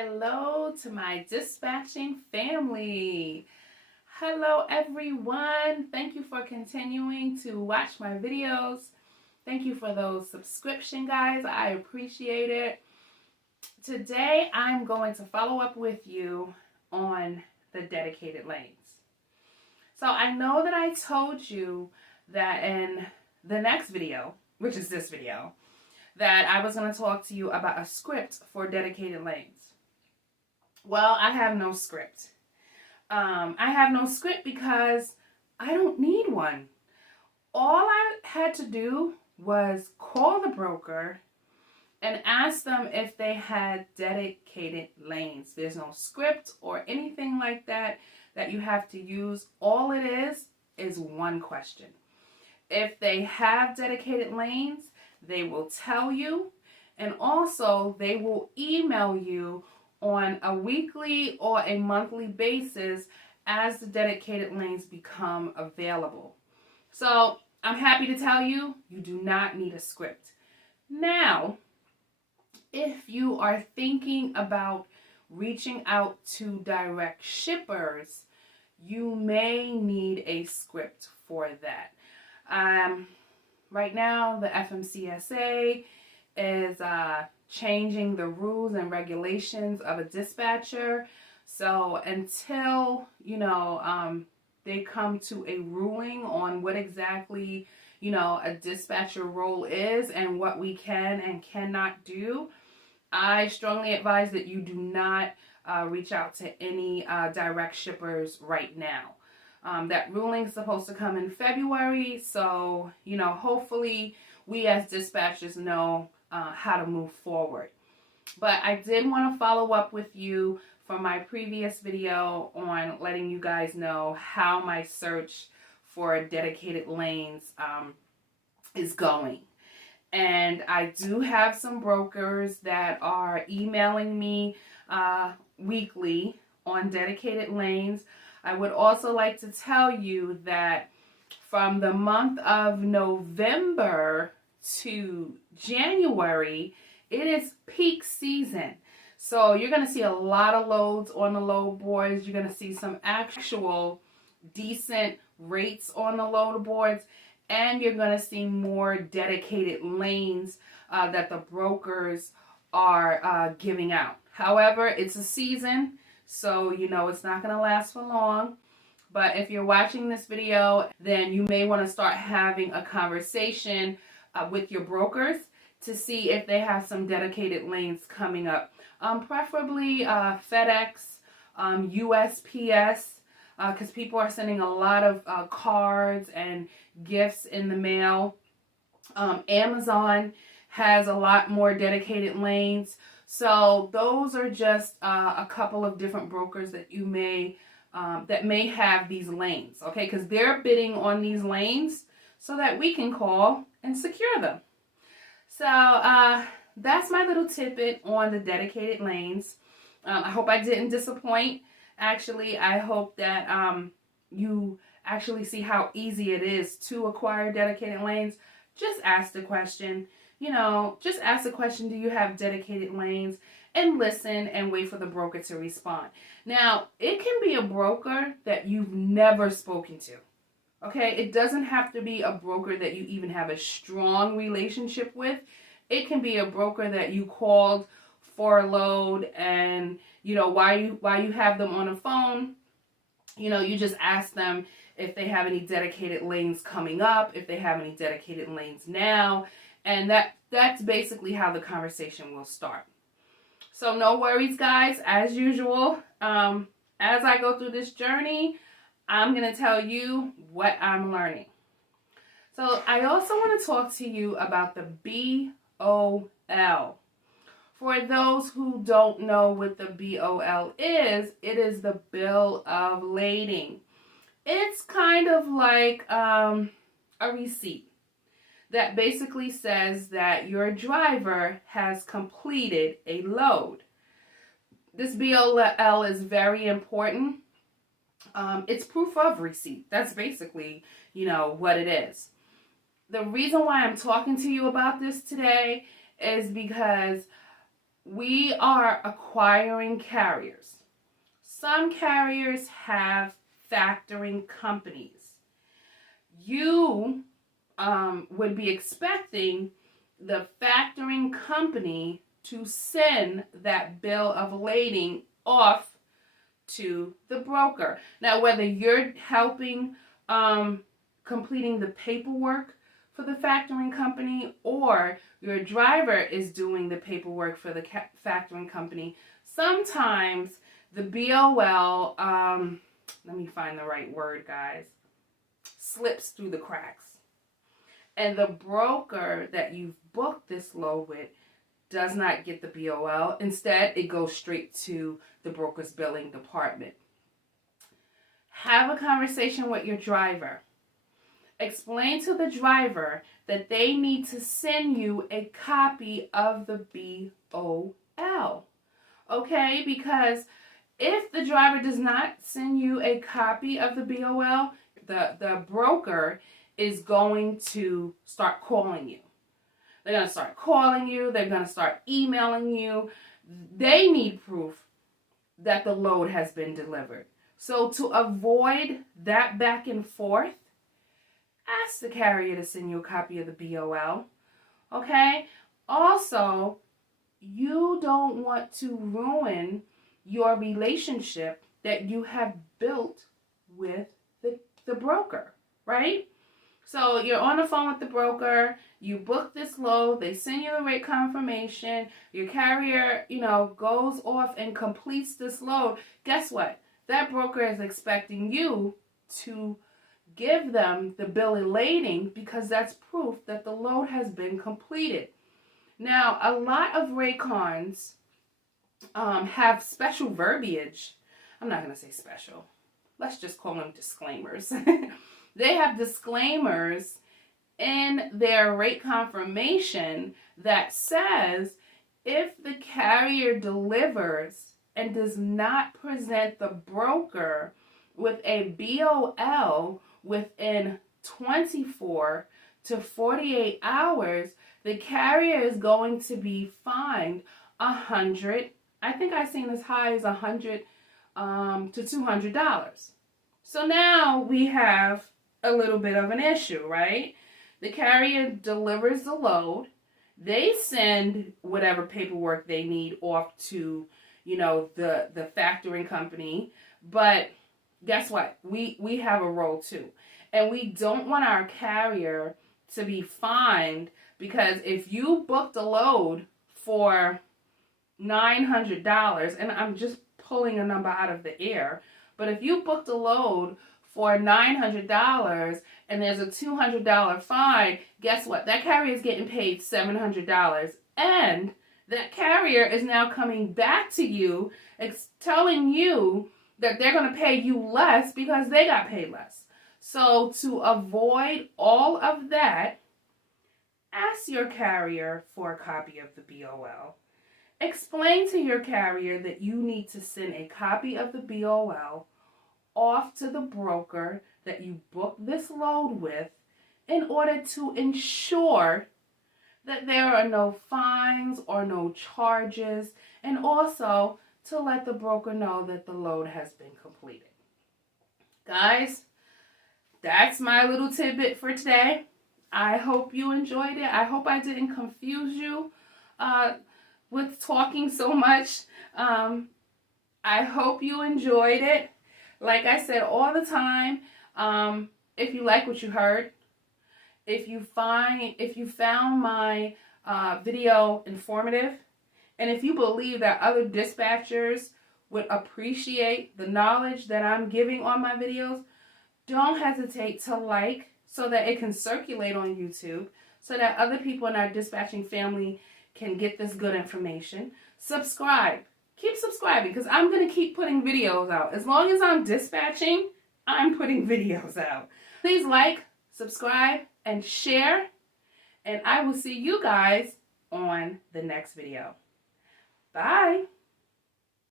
Hello to my dispatching family. Hello everyone. Thank you for continuing to watch my videos. Thank you for those subscription guys. I appreciate it. Today I'm going to follow up with you on the dedicated lanes. So I know that I told you that in the next video, which is this video, that I was going to talk to you about a script for dedicated lanes. Well, I have no script. I have no script because I don't need one. All I had to do was call the broker and ask them if they had dedicated lanes. There's no script or anything like that you have to use. All it is one question. If they have dedicated lanes, they will tell you, and also they will email you on a weekly or a monthly basis as the dedicated lanes become available. So I'm happy to tell you, you do not need a script. Now, if you are thinking about reaching out to direct shippers, you may need a script for that. Right now, the FMCSA is changing the rules and regulations of a dispatcher. So until, they come to a ruling on what exactly, a dispatcher role is and what we can and cannot do, I strongly advise that you do not reach out to any direct shippers right now. That ruling is supposed to come in February, so, hopefully we as dispatchers know how to move forward. But I did want to follow up with you from my previous video on letting you guys know how my search for dedicated lanes is going. And I do have some brokers that are emailing me weekly on dedicated lanes. I would also like to tell you that from the month of November to January, it is peak season. So you're going to see a lot of loads on the load boards. You're going to see some actual decent rates on the load boards. And you're going to see more dedicated lanes that the brokers are giving out. However, it's a season, so it's not going to last for long. But if you're watching this video, then you may want to start having a conversation with your brokers to see if they have some dedicated lanes coming up. Preferably FedEx, USPS, because people are sending a lot of cards and gifts in the mail. Amazon has a lot more dedicated lanes. So those are just a couple of different brokers that you may that may have these lanes, okay? Because they're bidding on these lanes so that we can call and secure them. So that's my little tidbit on the dedicated lanes. I hope I didn't disappoint. Actually, I hope that you actually see how easy it is to acquire dedicated lanes. Just ask the question. Just ask the question, do you have dedicated lanes? And listen and wait for the broker to respond. Now, it can be a broker that you've never spoken to. Okay, it doesn't have to be a broker that you even have a strong relationship with. It can be a broker that you called for a load, and while you have them on the phone, you just ask them if they have any dedicated lanes coming up, if they have any dedicated lanes now, and that's basically how the conversation will start. So no worries, guys. As usual, as I go through this journey, I'm going to tell you what I'm learning. So I also want to talk to you about the BOL. For those who don't know what the BOL is, it is the bill of lading. It's kind of like a receipt that basically says that your driver has completed a load. This BOL is very important. It's proof of receipt. That's basically, what it is. The reason why I'm talking to you about this today is because we are acquiring carriers. Some carriers have factoring companies. You would be expecting the factoring company to send that bill of lading off to the broker. Now, whether you're helping completing the paperwork for the factoring company or your driver is doing the paperwork for the factoring company, sometimes the BOL, let me find the right word, guys, slips through the cracks. And the broker that you've booked this load with does not get the BOL. Instead, it goes straight to the broker's billing department. Have a conversation with your driver. Explain to the driver that they need to send you a copy of the BOL. Okay? Because if the driver does not send you a copy of the BOL, the broker is going to start calling you. They're going to start calling you. They're going to start emailing you. They need proof that the load has been delivered. So to avoid that back and forth, ask the carrier to send you a copy of the BOL. Okay? Also, you don't want to ruin your relationship that you have built with the broker, right? So you're on the phone with the broker, you book this load, they send you the rate confirmation, your carrier, goes off and completes this load. Guess what? That broker is expecting you to give them the bill of lading because that's proof that the load has been completed. Now, a lot of Raycons have special verbiage. I'm not going to say special. Let's just call them disclaimers. They have disclaimers in their rate confirmation that says if the carrier delivers and does not present the broker with a BOL within 24 to 48 hours, the carrier is going to be fined $100. I think I've seen as high as $100 to $200. So now we have a little bit of an issue, right? The carrier delivers the load. They send whatever paperwork they need off to, the factoring company. But guess what? We have a role too. And we don't want our carrier to be fined because if you booked a load for $900, and I'm just pulling a number out of the air, but if you booked a load for $900 and there's a $200 fine, guess what? That carrier is getting paid $700, and that carrier is now coming back to you, telling you that they're going to pay you less because they got paid less. So to avoid all of that, ask your carrier for a copy of the BOL. Explain to your carrier that you need to send a copy of the BOL off to the broker that you booked this load with in order to ensure that there are no fines or no charges, and also to let the broker know that the load has been completed. Guys, that's my little tidbit for today. I hope you enjoyed it. I hope I didn't confuse you with talking so much. I hope you enjoyed it. Like I said all the time, if you like what you heard, if you found my video informative, and if you believe that other dispatchers would appreciate the knowledge that I'm giving on my videos, don't hesitate to like so that it can circulate on YouTube, so that other people in our dispatching family can get this good information. Subscribe. Keep subscribing because I'm going to keep putting videos out. As long as I'm dispatching, I'm putting videos out. Please like, subscribe, and share. And I will see you guys on the next video. Bye.